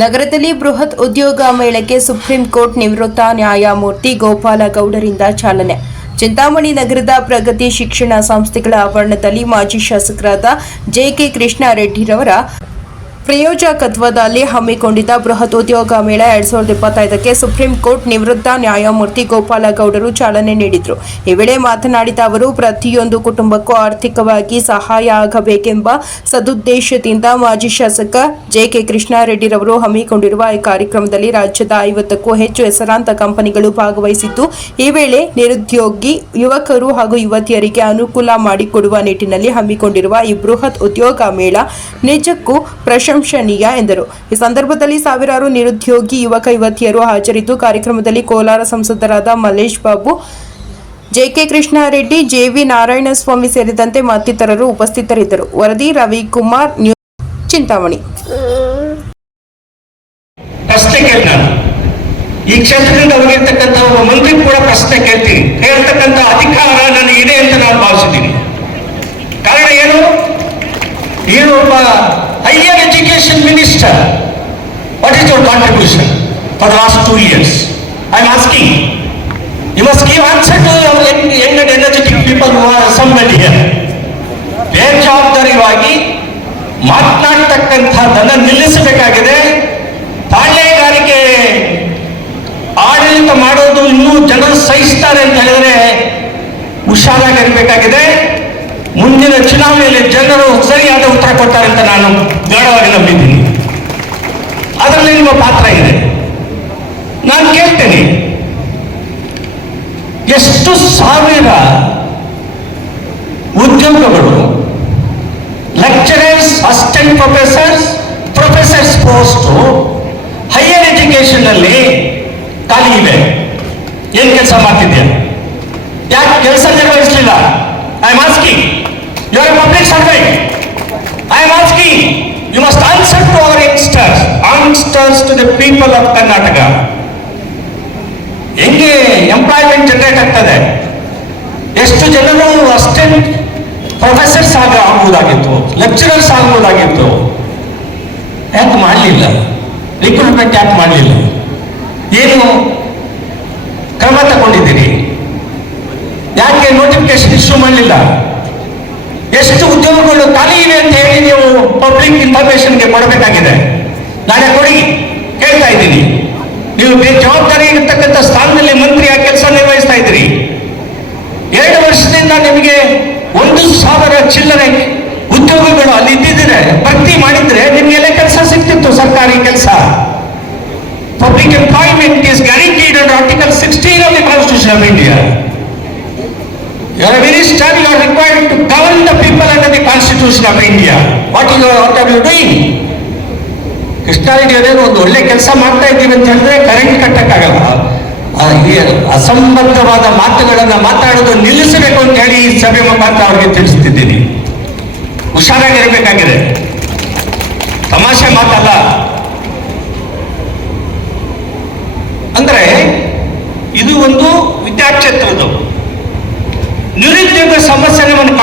ನಗರದಲ್ಲಿ ಬೃಹತ್ ಉದ್ಯೋಗ ಮೇಳಕ್ಕೆ ಸುಪ್ರೀಂ ಕೋರ್ಟ್ ನಿವೃತ್ತ ನ್ಯಾಯಮೂರ್ತಿ ಗೋಪಾಲ ಗೌಡರಿಂದ ಚಾಲನೆ. ಚಿಂತಾಮಣಿ ನಗರದ ಪ್ರಗತಿ ಶಿಕ್ಷಣ ಸಂಸ್ಥೆಗಳ ಆವರಣದಲ್ಲಿ ಮಾಜಿ ಶಾಸಕರಾದ ಜೆಕೆ ಕೃಷ್ಣಾರೆಡ್ಡಿರವರ ಪ್ರಯೋಜಕತ್ವದಲ್ಲಿ ಹಮ್ಮಿಕೊಂಡಿದ್ದ ಬೃಹತ್ ಉದ್ಯೋಗ ಮೇಳ ಎರಡ್ ಸಾವಿರದ ಇಪ್ಪತ್ತೈದಕ್ಕೆ ಸುಪ್ರೀಂ ಕೋರ್ಟ್ ನಿವೃತ್ತ ನ್ಯಾಯಮೂರ್ತಿ ಗೋಪಾಲ ಗೌಡರು ಚಾಲನೆ ನೀಡಿದರು. ಈ ವೇಳೆ ಮಾತನಾಡಿದ ಅವರು, ಪ್ರತಿಯೊಂದು ಕುಟುಂಬಕ್ಕೂ ಆರ್ಥಿಕವಾಗಿ ಸಹಾಯ ಆಗಬೇಕೆಂಬ ಸದುದ್ದೇಶದಿಂದ ಮಾಜಿ ಶಾಸಕ ಜೆಕೆ ಕೃಷ್ಣಾರೆಡ್ಡಿರವರು ಹಮ್ಮಿಕೊಂಡಿರುವ ಈ ಕಾರ್ಯಕ್ರಮದಲ್ಲಿ ರಾಜ್ಯದ ಐವತ್ತಕ್ಕೂ ಹೆಚ್ಚು ಹೆಸರಾಂತ ಕಂಪನಿಗಳು ಭಾಗವಹಿಸಿದ್ದು, ಈ ವೇಳೆ ನಿರುದ್ಯೋಗಿ ಯುವಕರು ಹಾಗೂ ಯುವತಿಯರಿಗೆ ಅನುಕೂಲ ಮಾಡಿಕೊಡುವ ನಿಟ್ಟಿನಲ್ಲಿ ಹಮ್ಮಿಕೊಂಡಿರುವ ಈ ಬೃಹತ್ ಉದ್ಯೋಗ ಮೇಳ ನಿಜಕ್ಕೂ ಪ್ರಶಂಸನೀಯ ಎಂದರು. ಈ ಸಂದರ್ಭದಲ್ಲಿ ಸಾವಿರಾರು ನಿರುದ್ಯೋಗಿ, ಯುವಕ, ಯುವತಿಯರು ಹಾಜರಿದ್ದು ಕಾರ್ಯಕ್ರಮದಲ್ಲಿ ಕೋಲಾರ ಸಂಸದರಾದ ಮಲ್ಲೇಶ್ ಬಾಬು, ಜೆಕೆ ಕೃಷ್ಣಾರೆಡ್ಡಿ, ಜೆವಿ ನಾರಾಯಣಸ್ವಾಮಿ ಸೇರಿದಂತೆ ಮತ್ತಿತರರು ಉಪಸ್ಥಿತರಿದ್ದರು. ವರದಿ ರವಿಕುಮಾರ್ ನ್ಯೂಸ್ ಚಿಂತಾಮಣಿ. ಈ ಕ್ಷೇತ್ರದಿಂದ ಹೋಗಿರ್ತಕ್ಕಂಥ ಒಬ್ಬ ಮಂತ್ರಿ ಕೂಡ ಪ್ರಶ್ನೆ ಕೇಳ್ತೀನಿ. ಹೇಳ್ತಕ್ಕಂಥ ಅಧಿಕಾರ ನನಗಿದೆ ಅಂತ ನಾನು ಭಾವಿಸಿದ್ದೀನಿ. ಕಾರಣ ಏನು? ನೀನು ಒಬ್ಬ higher education minister what is your contribution for last two years I am asking you must give answer to young and energetic people who are somebody here ಬೇಜವಾಬ್ದಾರಿಯಾಗಿ ನಿಲ್ಲಿಸಬೇಕಾಗಿದೆ. ಪಾಳ್ಯಗಾರಿಕೆ ಆಡಳಿತ ಮಾಡೋದು ಇನ್ನೂ ಜನರು ಸಹಿಸ್ತಾರೆ ಅಂತ ಹೇಳಿದ್ರೆ ಹುಷಾರಾಗಿರ್ಬೇಕಾಗಿದೆ. ಮುಂದಿನ ಚುನಾವಣೆಯಲ್ಲಿ ಜನರು ಸರಿಯಾದ ಉತ್ತರ ಕೊಡ್ತಾರೆ ಅಂತ ನಾನು ಗಾಢವಾಗಿ ನಂಬಿದ್ದೀನಿ. ಅದರಲ್ಲಿ ನಿಮ್ಮ ಪಾತ್ರ ಇದೆ. ನಾನು ಕೇಳ್ತೇನೆ, ಎಷ್ಟು ಸಾವಿರ ಉದ್ಯೋಗಗಳು lecturers assistant professors professors post higher education ಅಲ್ಲಿ ಖಾಲಿ ಇದೆ ಏನ್ ಕೆಲಸ ಮಾಡ್ತಿದ್ಯಾ ಯಾಕೆ ಕೆಲಸ ನಿರ್ವಹಿಸಲಿಲ್ಲ? I am asking are a public servant. I am asking, you must answer to our youngsters, youngsters to the people of Karnataka ಹೆಂಗೆ ಎಂಪ್ಲಾಯ್ಮೆಂಟ್ ಜನರೇಟ್ ಆಗ್ತದೆ? ಎಷ್ಟು ಜನರು ಅಸ್ಟೆಂಟ್ ಪ್ರೊಫೆಸರ್ಸ್ ಆಗ ಆಗ್ಬೋದಾಗಿತ್ತು ಲೆಕ್ಚರರ್ಸ್ ಆಗ್ಬೋದಾಗಿತ್ತು ಯಾಕೆ ಮಾಡಲಿಲ್ಲ? ರಿಕ್ರೂಟ್ಮೆಂಟ್ ಯಾಕೆ ಮಾಡಲಿಲ್ಲ? ಏನು ಕ್ರಮ ತಗೊಂಡಿದ್ದೀರಿ? ಯಾಕೆ ನೋಟಿಫಿಕೇಶನ್ ಇಶ್ಯೂ ಎಷ್ಟು ಉದ್ಯೋಗಗಳು ಖಾಲಿ ಇವೆ ಅಂತ ಹೇಳಿ ನೀವು ಪಬ್ಲಿಕ್ ಇನ್ಫಾರ್ಮೇಶನ್ಗೆ ಕೊಡಬೇಕಾಗಿದೆ. ನಾಳೆ ಕೊಡಿ, ಕೇಳ್ತಾ ಇದ್ದೀನಿ. ನೀವು ಜವಾಬ್ದಾರಿ ಇರತಕ್ಕಂಥ ಸ್ಥಾನದಲ್ಲಿ ಮಂತ್ರಿ ಆ ಕೆಲಸ ನಿರ್ವಹಿಸ್ತಾ ಇದ್ದೀರಿ. ಎರಡು ವರ್ಷದಿಂದ ನಿಮಗೆ ಒಂದು ಸಾವಿರ ಚಿಲ್ಲರೆ ಉದ್ಯೋಗಗಳು ಅಲ್ಲಿ ಇದ್ದಿದ್ರೆ, ಭರ್ತಿ ಮಾಡಿದ್ರೆ ನಿಮ್ಗೆಲ್ಲ ಕೆಲಸ ಸಿಗ್ತಿತ್ತು ಸರ್ಕಾರಿ ಕೆಲಸ. Public employment is guaranteed and article sixteen of the constitution of India you minister, you are are to govern the the people the Constitution constitution India. India what you what are you doing Krishnareddy ಅವರೇನು ಒಂದು ಒಳ್ಳೆ ಕೆಲಸ ಮಾಡ್ತಾ ಇದ್ದೀವಿ ಅಂತ ಹೇಳಿದ್ರೆ current ಕಟ್ಟಕ್ಕಾಗಲ್ಲ. ಅಸಂಬದ್ಧವಾದ ಮಾತುಗಳನ್ನು ಮಾತಾಡೋದು ನಿಲ್ಲಿಸಬೇಕು ಅಂತ ಹೇಳಿ ಈ ಸಭೆ ಮುಖಾಂತರ ಅವ್ರಿಗೆ ತಿಳಿಸ್ತಿದ್ದೀನಿ. ಹುಷಾರಾಗಿರಬೇಕಾಗಿದೆ. ತಮಾಷೆ ಮಾತಲ್ಲ. ಅಂದ್ರೆ ಇದು ಒಂದು ವಿದ್ಯಾಕ್ಷೇತ್ರದ್ದು. ನಿರುದ್ಯೋಗ ಸಮಸ್ಯೆ ನಮ್ಮನ್ನು